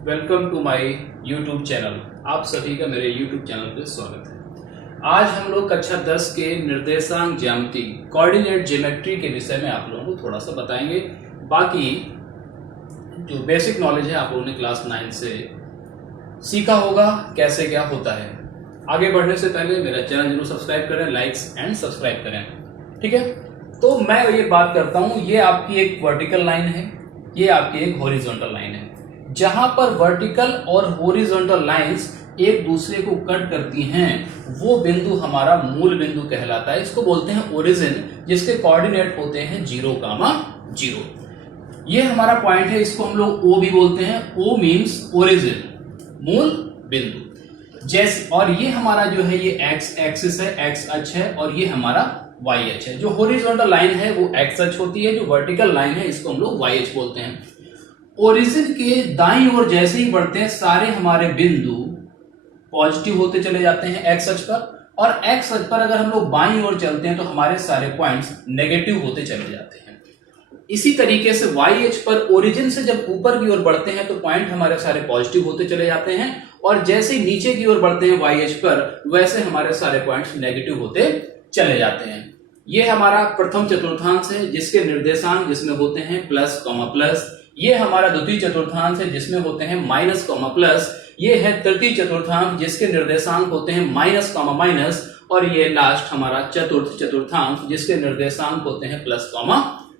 Welcome to my YouTube channel. आप सभी का मेरे यूट्यूब चैनल पे स्वागत है। आज हम लोग कक्षा 10 के निर्देशांक ज्यामिति कोऑर्डिनेट ज्योमेट्री के विषय में आप लोगों को थोड़ा सा बताएंगे। बाकी जो बेसिक नॉलेज है आप लोगों ने क्लास 9 से सीखा होगा कैसे क्या होता है। आगे बढ़ने से पहले मेरा चैनल जरूर सब्सक्राइब करें, लाइक्स एंड सब्सक्राइब करें, ठीक है। तो मैं ये बात करता हूँ, ये आपकी एक वर्टिकल लाइन है, ये आपकी एक हॉरिजॉन्टल लाइन है। जहां पर वर्टिकल और हॉरिजॉन्टल लाइंस एक दूसरे को कट करती हैं वो बिंदु हमारा मूल बिंदु कहलाता है। इसको बोलते हैं ओरिजिन, जिसके कोऑर्डिनेट होते हैं 0,0। ये हमारा पॉइंट है, इसको हम लोग ओ भी बोलते हैं। ओ मींस ओरिजिन, मूल बिंदु। जैसे और ये हमारा जो है ये एक्स एक्सिस है, एक्स अक्ष है, और ये हमारा वाई अक्ष है। जो हॉरिजॉन्टल लाइन है वो एक्स अक्ष होती है, जो वर्टिकल लाइन है इसको हम लोग वाई अक्ष बोलते हैं। ओरिजिन के दाईं ओर जैसे ही बढ़ते हैं सारे हमारे बिंदु पॉजिटिव होते चले जाते हैं एक्स अक्ष पर, और एक्स अक्ष पर अगर हम लोग बाईं ओर चलते हैं तो हमारे सारे पॉइंट्स नेगेटिव होते चले जाते हैं। इसी तरीके से वाई अक्ष पर ओरिजिन से जब ऊपर की ओर बढ़ते हैं तो पॉइंट हमारे सारे पॉजिटिव होते चले जाते हैं, और जैसे ही नीचे की ओर बढ़ते हैं वाई अक्ष पर वैसे हमारे सारे पॉइंट्स नेगेटिव होते चले जाते हैं। ये हमारा प्रथम चतुर्थांश है जिसके निर्देशांक जिसमें होते हैं प्लस कॉमा प्लस। ये हमारा द्वितीय चतुर्थांश है जिसमें होते हैं माइनस कॉमा प्लस। ये है तृतीय चतुर्थांश जिसके निर्देशांक होते हैं माइनस कॉमा माइनस। और ये लास्ट हमारा चतुर्थ चतुर्थांश जिसके निर्देशांक होते हैं प्लस कॉमा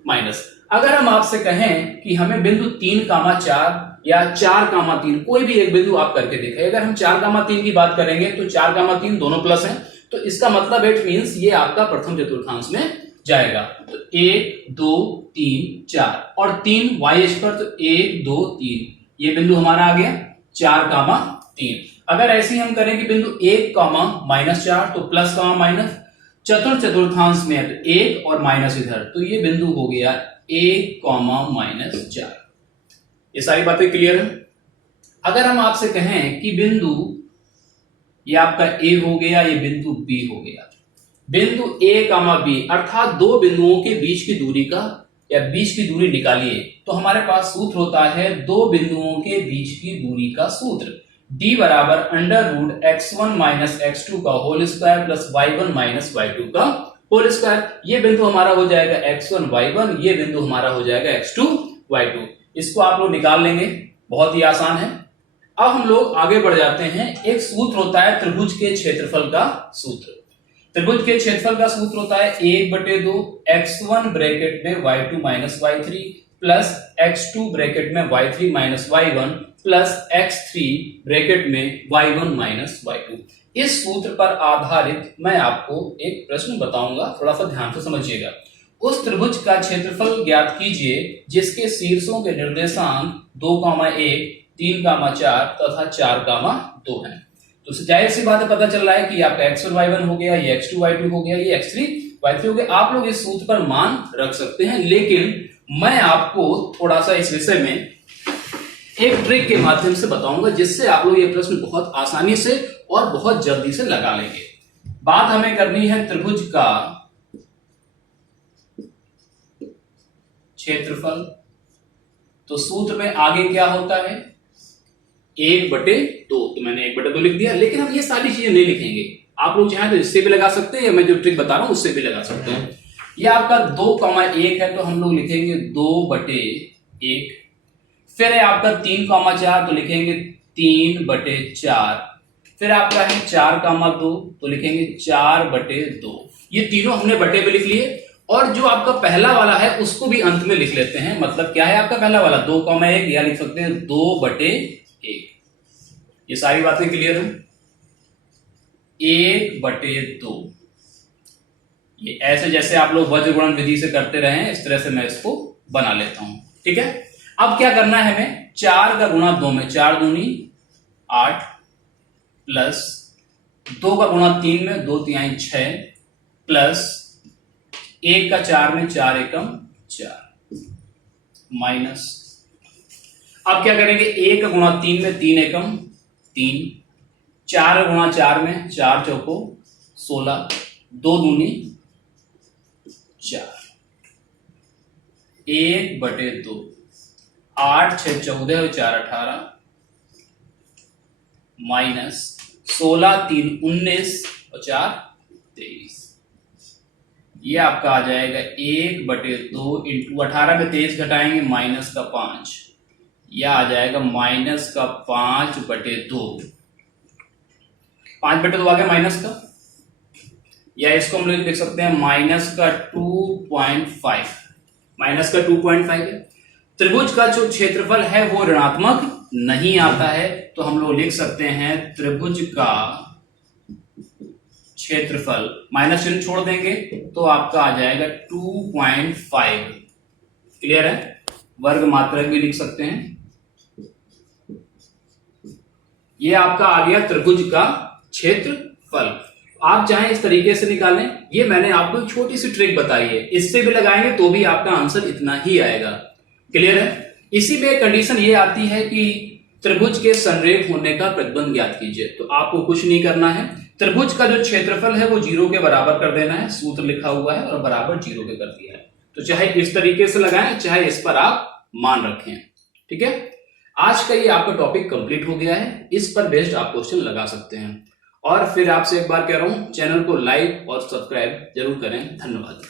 माइनस। अगर हम आपसे कहें कि हमें बिंदु 3,4 या 4,3 कोई भी एक बिंदु आप करके देखें, अगर हम 4,3 की बात करेंगे तो 4,3 दोनों प्लस हैं, तो इसका मतलब इट मींस ये आपका प्रथम चतुर्थांश में जाएगा। तो 1 2 3 4 और 3 वाई अक्ष पर, तो 1 2 3 ये बिंदु हमारा आ गया 4,3। अगर ऐसे ही हम करें कि बिंदु 1, -4 तो प्लस कॉमा माइनस, चतुर्थ चतुर्थांश में है तो 1 और माइनस इधर, तो ये बिंदु हो गया 1, -4। ये सारी बातें क्लियर है। अगर हम आपसे कहें कि बिंदु ये आपका ए हो गया, ये बिंदु बी हो गया, बिंदु ए कामा बी अर्थात दो बिंदुओं के बीच की दूरी का या बीच की दूरी निकालिए, तो हमारे पास सूत्र होता है दो बिंदुओं के बीच की दूरी का सूत्र d बराबर √x1 - x2 का whole square plus y1 - y2 का होल स्क्वायर। ये बिंदु हमारा हो जाएगा x1 y1, ये बिंदु हमारा हो जाएगा x2 y2। इसको आप लोग निकाल लेंगे, बहुत ही आसान है। अब हम लोग आगे बढ़ जाते हैं। एक सूत्र होता है त्रिभुज के क्षेत्रफल का सूत्र। त्रिभुज के क्षेत्रफल का सूत्र होता है 1/2 x1 ब्रैकेट में y2 - y3 plus x2 bracket में y3 - y1 plus x3 bracket में y1 - y2। इस सूत्र पर आधारित मैं आपको एक प्रश्न बताऊंगा, थोड़ा सा ध्यान से समझिएगा। उस त्रिभुज का क्षेत्रफल ज्ञात कीजिए जिसके शीर्षों के निर्देशांक 2,1 3,4 तथा 4,2 है। तो जाहिर सी बात है, पता चल रहा है कि आपका x1 y1 हो गया, ये x2 y2 हो गया, ये x3 y3 हो गया। आप लोग इस सूत्र पर मान रख सकते हैं, लेकिन मैं आपको थोड़ा सा इस विषय में एक ट्रिक के माध्यम से बताऊंगा जिससे आप लोग ये प्रश्न बहुत आसानी से और बहुत जल्दी से लगा लेंगे। बात हमें करनी है त्रिभुज का क्षेत्रफल। तो सूत्र में आगे क्या होता है 1/2, तो मैंने 1/2 लिख दिया, लेकिन हम ये सारी चीजें नहीं लिखेंगे। आप लोग चाहें तो इससे भी लगा सकते हैं, या मैं जो ट्रिक बता रहा हूं उससे भी लगा सकते हैं। ये आपका 2,1 है तो हम लोग लिखेंगे 2/1। फिर है आपका 3,4 तो लिखेंगे 3/4। फिर आपका है 4,2 तो लिखेंगे 4/2। ये तीनों हमने बटे पे लिख लिए, और जो आपका पहला वाला है उसको भी अंत में लिख लेते हैं। मतलब क्या है आपका पहला वाला 2,1, या लिख सकते हैं 2/1। ये सारी बातें क्लियर है। 1/2 ये ऐसे जैसे आप लोग वज्र गुणन विधि से करते रहे इस तरह से मैं इसको बना लेता हूं, ठीक है। अब क्या करना है हमें, 4 का गुणा 2 में 4 दूनी 8 प्लस 2 का गुणा 3 में 2 तिहाई 6 प्लस 1 का 4 में 4 एकम 4 माइनस। अब क्या करेंगे, 1 का गुणा 3 में 3 एकम 3, 4 गुणा 4 में 4 चौको 16, 2 दूनी 4, 1/2, 8 6 14 और 4 18, माइनस 16 3 19 और 4 23। ये आपका आ जाएगा 1/2 इंटू 18 में 23 घटाएंगे माइनस का 5, यह आ जाएगा माइनस का 5/2। 5/2 आ गया माइनस का, या इसको हम लोग लिख सकते हैं माइनस का 2.5। माइनस का 2.5 है। त्रिभुज का जो क्षेत्रफल है वो ऋणात्मक नहीं आता है, तो हम लोग लिख सकते हैं त्रिभुज का क्षेत्रफल, माइनस चिन्ह छोड़ देंगे तो आपका आ जाएगा 2.5। क्लियर है? वर्ग मात्रक भी लिख सकते हैं। ये आपका आ गया त्रिभुज का क्षेत्रफल। आप चाहें इस तरीके से निकालें, ये मैंने आपको एक छोटी सी ट्रिक बताई है, इससे भी लगाएंगे तो भी आपका आंसर इतना ही आएगा। क्लियर है? इसी में कंडीशन ये आती है कि त्रिभुज के संरेख होने का प्रतिबंध ज्ञात कीजिए। तो आपको कुछ नहीं करना है, त्रिभुज का जो क्षेत्रफल है वो 0 के बराबर कर देना है, सूत्र लिखा हुआ है और बराबर 0 के कर दिया है। तो चाहे इस तरीके से लगाएं, चाहे इस पर आप मान रखें। ठीक है, आज का ये आपका टॉपिक कंप्लीट हो गया है, इस पर बेस्ड आप क्वेश्चन लगा सकते हैं। और फिर आपसे एक बार कह रहा हूं, चैनल को लाइक और सब्सक्राइब जरूर करें। धन्यवाद।